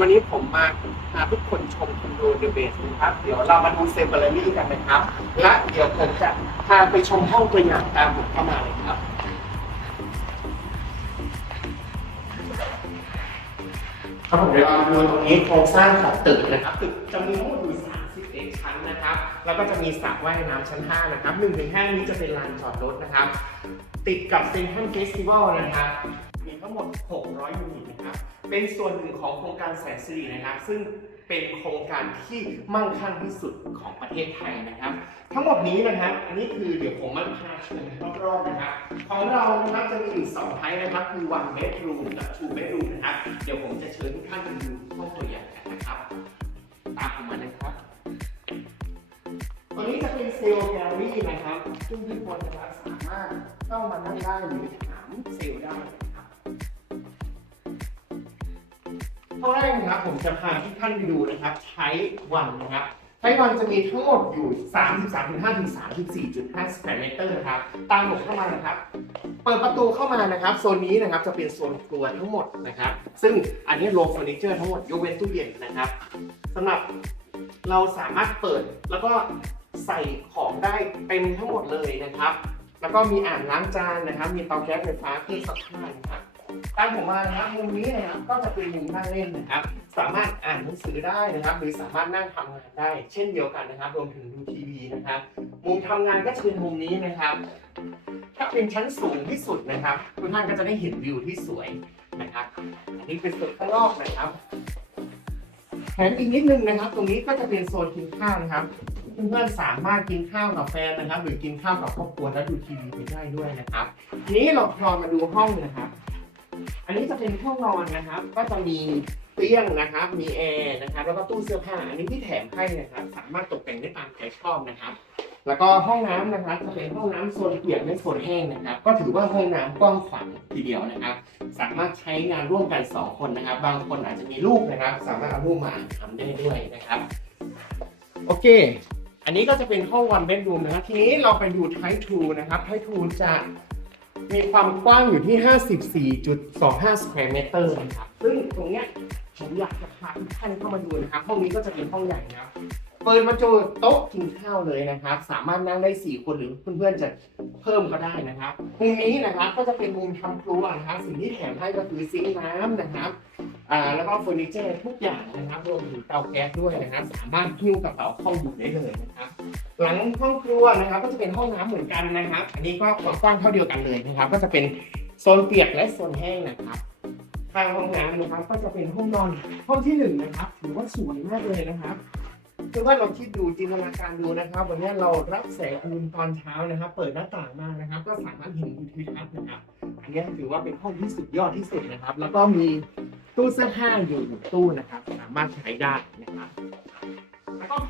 วันนี้ผมมาพาทุกคนชมคอนโดเดอะเบสนะครับ เดี๋ยวเรามาดูเซลล์แบลลี่กันนะครับ และเดี๋ยวผมจะพาไปชมห้องตัวอย่างตามผมเข้ามาเลยครับ ครับผมเดี๋ยวเราดูตรงนี้โครงสร้างของตึกนะครับ ตึกจะมีทั้งหมดอยู่31ชั้นนะครับ แล้วก็จะมีสระว่ายน้ำชั้น 5 นะครับ1ถึง5นี้จะเป็นลานจอดรถนะครับ ติดกับเซ็นทรัลเฟสติวัลนะครับ มีทั้งหมด 600ยูนิตนะครับ เป็นส่วนหนึ่งของโครงการแสนสิรินะครับ ซึ่งเป็นโครงการที่มั่งคั่งที่สุดของประเทศไทยนะครับ ทั้งหมดนี้นะครับ อันนี้คือเดี๋ยวผมมาพาชมรอบๆนะครับ ของเรานะครับจะมีอยู่สองไทป์นะครับ คือ one bedroom กับ two bedroom นะครับ เดี๋ยวผมจะเชิญทุกท่านไปดูห้องตัวอย่างกันนะครับ ตามผมมาเลยครับตัวนี้จะเป็นเซลล์แกลลี่นะครับ ซึ่งทุกคนนะครับสามารถเข้ามานั่งได้หรือถามเซลล์ได้ ข้อแรกนะครับผมจะพาทุกท่านไปดูนะครับใช้วันนะครับใช้วันจะมีทั้งหมดอยู่ 33.5ถึง34.5สแควร์เมตรนะครับ ตามผมเข้ามานะครับ เปิดประตูเข้ามานะครับ โซนนี้นะครับจะเป็นโซนครัวทั้งหมดนะครับ ซึ่งอันนี้โลเฟอร์นิเจอร์ทั้งหมดยกเว้นตู้เย็นนะครับสำหรับเราสามารถเปิดแล้วก็ใส่ของได้เต็มทั้งหมดเลยนะครับ แล้วก็มีอ่างล้างจานนะครับ มีเตาแก๊สไฟฟ้าเครื่องซักผ้านะครับ ตามผมมานะครับมุมนี้นะครับก็จะเป็นมุมนั่งเล่นนะครับ สามารถอ่านหนังสือได้นะครับ หรือสามารถนั่งทำงานได้ เช่นเดียวกันนะครับรวมถึงดูทีวีนะครับ มุมทำงานก็จะเป็นมุมนี้นะครับ ถ้าเป็นชั้นสูงที่สุดนะครับทุกท่านก็จะได้เห็นวิวที่สวยนะครับอันนี้เป็นส่วนข้างนอกนะครับแถมอีกนิดนึงนะครับ ตรงนี้ก็จะเป็นโซนกินข้าวนะครับเพื่อนๆสามารถกินข้าวกับแฟนนะครับ หรือกินข้าวกับครอบครัวแล้วดูทีวีไปได้ด้วยนะครับทีนี้เราพอมาดูห้องนะครับอันนี้ จะเป็นห้องนอนนะครับ ก็จะมีเตียงนะครับ มีแอร์นะครับ แล้วก็ตู้เสื้อผ้า อันนี้ที่แถมให้นะครับ สามารถตกแต่งได้ตามใจชอบนะครับ แล้วก็ห้องน้ำนะครับ จะเป็นห้องน้ำโซนเปียกและโซนแห้งนะครับ ก็ถือว่าห้องน้ำกว้างขวางทีเดียวนะครับ สามารถใช้งานร่วมกัน 2 คนนะครับ บางคนอาจจะมีลูกนะครับ สามารถเอาลูกมาทำได้ด้วยนะครับ โอเค อันนี้ก็จะเป็นห้องวันเบดรูมนะครับ ทีนี้เราไปดูไททูนะครับ ไททูจะ มีความกว้างอยู่ที่ 54.25สแควร์เมตรนะครับ ซึ่งตรงเนี้ยผมอยากจะพาทุกท่านเข้ามาดูนะครับ ห้องนี้ก็จะเป็นห้องใหญ่นะครับเปิดมาเจอโต๊ะกินข้าวเลยนะครับ สามารถนั่งได้ 4 คนหรือเพื่อนๆจะเพิ่มก็ได้นะครับ มุมนี้นะครับก็จะเป็นมุมทำครัวนะครับ สิ่งที่แถมให้ก็คือซิงค์น้ำนะครับอ่าแล้วก็เฟอร์นิเจอร์ทุกอย่างนะครับรวมถึงเตาแก๊สด้วยนะครับ สามารถหิ้วกระเป๋าเข้าอยู่ได้เลยนะครับ หลังห้องครัวนะครับก็จะเป็นห้องน้ำเหมือนกันนะครับ อันนี้ก็ความกว้างเท่าเดียวกันเลยนะครับ ก็จะเป็นโซนเปียกและโซนแห้งนะครับ ข้างห้องน้ำนะครับก็จะเป็นห้องนอนห้องที่หนึ่งนะครับถือว่าสวยมากเลยนะครับคือว่าเราคิดดูจินตนาการดูนะครับ วันนี้เรารับแสงอรุณตอนเช้านะครับ เปิดหน้าต่างมานะครับ ก็สามารถเห็นวิวทิวทัศน์นะครับ อันนี้ถือว่าเป็นห้องที่สุดยอดที่สุดนะครับ แล้วก็มีตู้เสื้อผ้าอยู่หนึ่งตู้นะครับ สามารถใช้ได้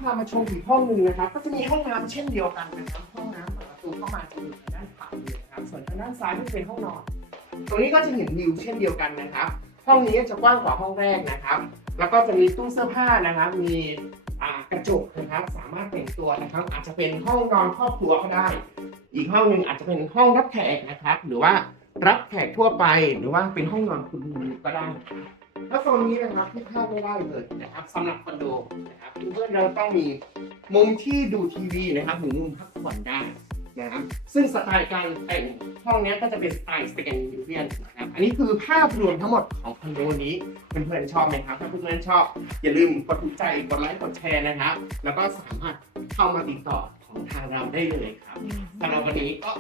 พามาชมอีกห้องหนึ่งนะครับ ก็จะมีห้องน้ำเช่นเดียวกันนะครับ ห้องน้ำเปิดประตูเข้ามาจะอยู่ทางด้านขวามือนะครับ ส่วนทางด้านซ้ายที่เป็นห้องนอน ตรงนี้ก็จะเห็นวิวเช่นเดียวกันนะครับ ห้องนี้จะกว้างกว่าห้องแรกนะครับ แล้วก็จะมีตู้เสื้อผ้านะครับ มีกระจกนะครับ สามารถแต่งตัวนะครับ อาจจะเป็นห้องนอนครอบครัวก็ได้ อีกห้องหนึ่งอาจจะเป็นห้องรับแขกนะครับ หรือว่ารับแขกทั่วไป หรือว่าเป็นห้องนอนคุณก็ได้ นะครับแล้วโซนนี้นะครับที่พลาดไม่ได้เลยนะครับสำหรับคอนโดนะครับเพื่อนๆเราต้องมีมุมที่ดูทีวีนะครับหรือมุมพักผ่อนได้นะครับซึ่งสไตล์การแต่งห้องเนี้ยก็จะเป็นสไตล์สแกนดิเวียนนะครับอันนี้คือภาพรวมทั้งหมดของคอนโดนี้เพื่อนๆชอบไหมครับ ถ้าเพื่อนๆชอบ อย่าลืมกดถูกใจกดไลค์กดแชร์นะครับ แล้วก็สามารถเข้ามาติดต่อของทางเราได้เลยครับสำหรับวันนี้ก็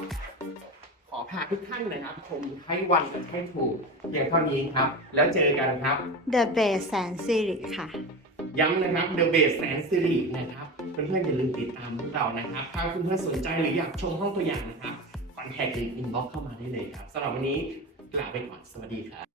ข อพาทุกท่านนะครับชมให้วันกับให้ถูกเพียงเท่านี้ครับ แล้วเจอกันครับ The Base แสนสิริค่ะ ย้ำนะครับ The Base แสนสิรินะครับเพื่อนๆอย่าลืมติดตามพวกเรานะครับ ถ้าเพื่อนๆสนใจหรืออยากชมห้องตัวอย่างนะครับคอนแทคหรืออินบ็อกเข้ามาได้เลยครับสำหรับวันนี้ลาไปก่อนสวัสดีครับ